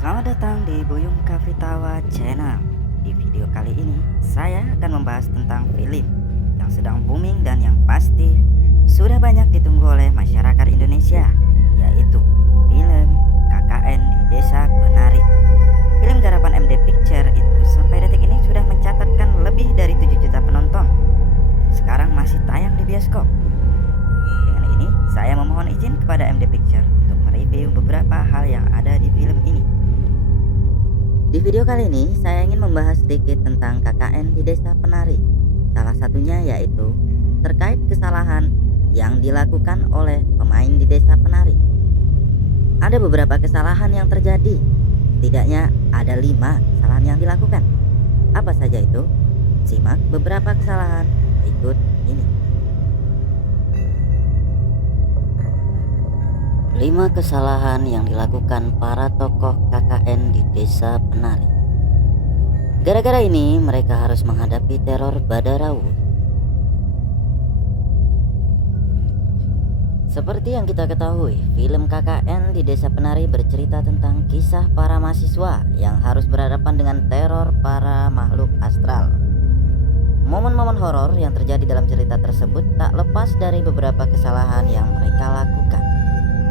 Selamat datang di Buyung Kafitawa Channel. Di video kali ini saya akan membahas tentang film yang sedang booming dan yang pasti sudah banyak ditunggu oleh masyarakat Indonesia, yaitu film KKN di Desa Penari. Film garapan MD Picture itu sampai detik ini sudah mencatatkan lebih dari 7 juta penonton dan sekarang masih tayang di bioskop. Dengan ini saya memohon izin kepada MD Picture untuk mereview beberapa hal yang ada di film ini. Di video kali ini saya ingin membahas sedikit tentang KKN di Desa Penari. Salah satunya yaitu terkait kesalahan yang dilakukan oleh pemain di Desa Penari. Ada beberapa kesalahan yang terjadi. Setidaknya ada 5 kesalahan yang dilakukan. Apa saja itu? Simak beberapa kesalahan berikut ini. 5 kesalahan yang dilakukan para tokoh KKN di Desa Penari. Gara-gara ini mereka harus menghadapi teror Badarawu. Seperti yang kita ketahui, film KKN di Desa Penari bercerita tentang kisah para mahasiswa yang harus berhadapan dengan teror para makhluk astral. Momen-momen horor yang terjadi dalam cerita tersebut tak lepas dari beberapa kesalahan yang mereka lakukan.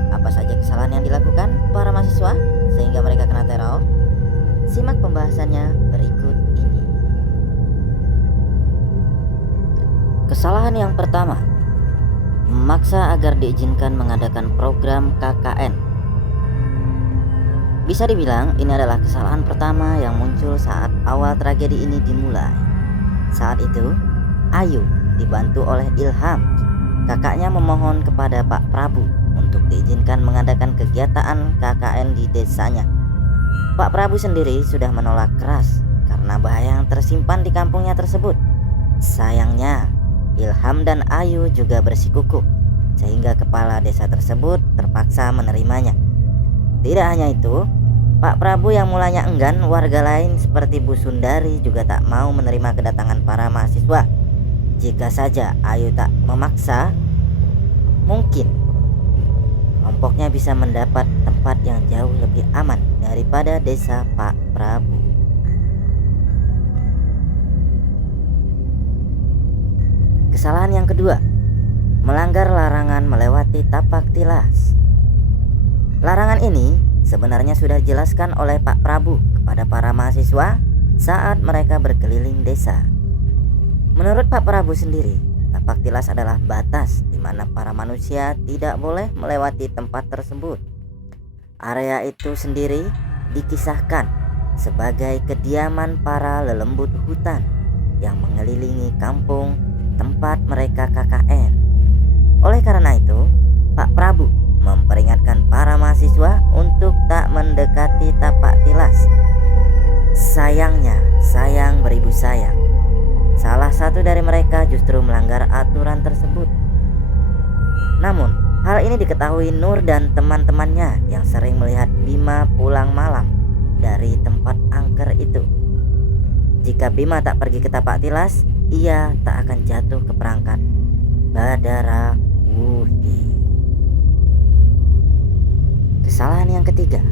Apa saja kesalahan yang dilakukan para mahasiswa sehingga mereka kena teror? Simak pembahasannya berikut ini. Kesalahan yang pertama, memaksa agar diizinkan mengadakan program KKN. Bisa dibilang ini adalah kesalahan pertama yang muncul saat awal tragedi ini dimulai. Saat itu, Ayu dibantu oleh Ilham, kakaknya memohon kepada Pak Prabu untuk diizinkan mengadakan kegiatan KKN di desanya. Pak Prabu sendiri sudah menolak keras karena bahaya yang tersimpan di kampungnya tersebut. Sayangnya, Ilham dan Ayu juga bersikukuh sehingga kepala desa tersebut terpaksa menerimanya. Tidak hanya itu, Pak Prabu yang mulanya enggan, warga lain seperti Bu Sundari juga tak mau menerima kedatangan para mahasiswa. Jika saja Ayu tak memaksa, mungkin kelompoknya bisa mendapat tempat yang jauh lebih aman daripada desa Pak Prabu. Kesalahan yang kedua, melanggar larangan melewati tapak tilas. Larangan ini sebenarnya sudah dijelaskan oleh Pak Prabu kepada para mahasiswa saat mereka berkeliling desa. Menurut Pak Prabu sendiri, tapak tilas adalah batas di mana para manusia tidak boleh melewati tempat tersebut. Area itu sendiri dikisahkan sebagai kediaman para lelembut hutan yang mengelilingi kampung tempat mereka KKN. Oleh karena itu, Pak Prabu memperingatkan para mahasiswa untuk tak mendekati tapak tilas. Sayangnya, sayang beribu sayang, salah satu dari mereka justru melanggar aturan tersebut. Namun, hal ini diketahui Nur dan teman-temannya yang sering melihat Bima pulang malam dari tempat angker itu. Jika Bima tak pergi ke tapak tilas, ia tak akan jatuh ke perangkat Badarawuhi. Kesalahan yang ketiga,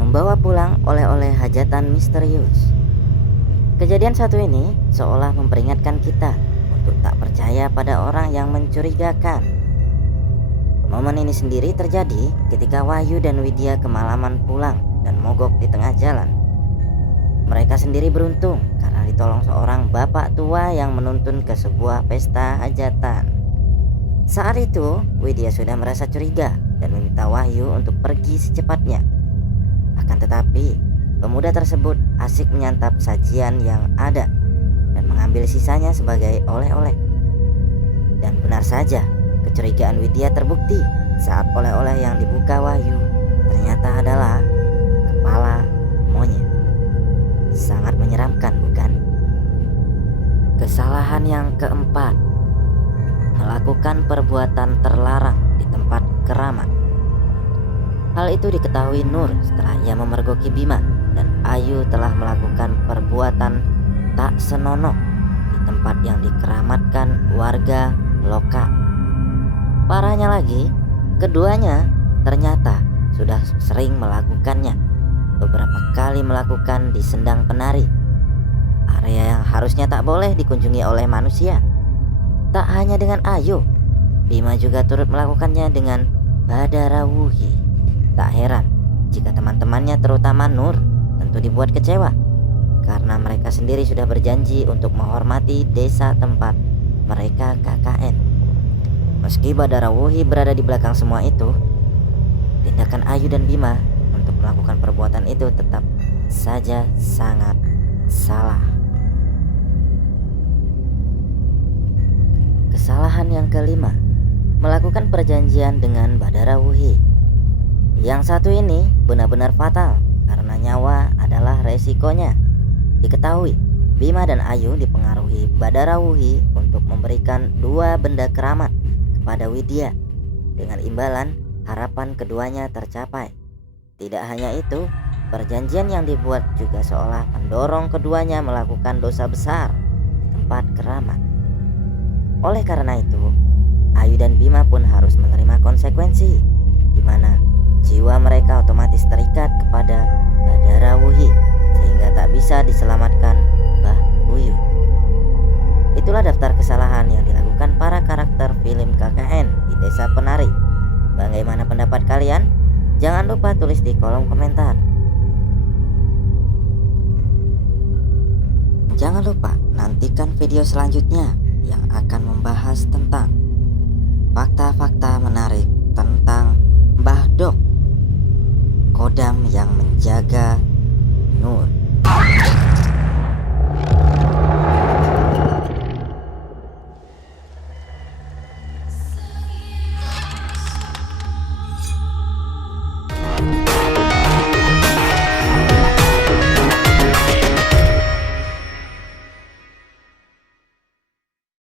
membawa pulang oleh-oleh hajatan misterius. Kejadian satu ini seolah memperingatkan kita untuk tak percaya pada orang yang mencurigakan. Momen ini sendiri terjadi ketika Wahyu dan Widya kemalaman pulang dan mogok di tengah jalan. Mereka sendiri beruntung karena ditolong seorang bapak tua yang menuntun ke sebuah pesta hajatan. Saat itu Widya sudah merasa curiga dan meminta Wahyu untuk pergi secepatnya. Akan tetapi pemuda tersebut asik menyantap sajian yang ada dan mengambil sisanya sebagai oleh-oleh. Dan benar saja, kecurigaan Widya terbukti saat oleh-oleh yang dibuka Wahyu ternyata adalah kepala monyet. Sangat menyeramkan, bukan? Kesalahan yang keempat, melakukan perbuatan terlarang di tempat keramat. Hal itu diketahui Nur setelah ia memergoki Bima dan Ayu telah melakukan perbuatan tak senonoh di tempat yang dikeramatkan warga lokal. Parahnya lagi, keduanya ternyata sudah sering melakukannya. beberapa kali melakukan di Sendang Penari, area yang harusnya tak boleh dikunjungi oleh manusia. Tak hanya dengan Ayu, Bima juga turut melakukannya dengan Badarawuhi. Tak heran jika teman-temannya terutama Nur tentu dibuat kecewa, karena mereka sendiri sudah berjanji untuk menghormati desa tempat mereka KKN. Meski Badarawuhi berada di belakang semua itu, tindakan Ayu dan Bima untuk melakukan perbuatan itu tetap saja sangat salah. Kesalahan yang kelima, melakukan perjanjian dengan Badarawuhi. Yang satu ini benar-benar fatal karena nyawa adalah resikonya. Diketahui Bima dan Ayu dipengaruhi Badarawuhi untuk memberikan 2 benda keramat kepada Widya. Dengan imbalan harapan keduanya tercapai. Tidak hanya itu, perjanjian yang dibuat juga seolah mendorong keduanya melakukan dosa besar di tempat keramat. Oleh karena itu, Ayu dan Bima pun harus menerima konsekuensi, di mana jiwa mereka otomatis terikat kepada Badarawuhi sehingga tak bisa diselamatkan Mbah Buyut. Itulah daftar kesalahan yang dilakukan para karakter film KKN di Desa Penari. Bagaimana pendapat kalian? Jangan lupa tulis di kolom komentar. Jangan lupa nantikan video selanjutnya yang akan membahas tentang fakta-fakta menarik tentang Mbah Dok, kodam yang menjaga Nur.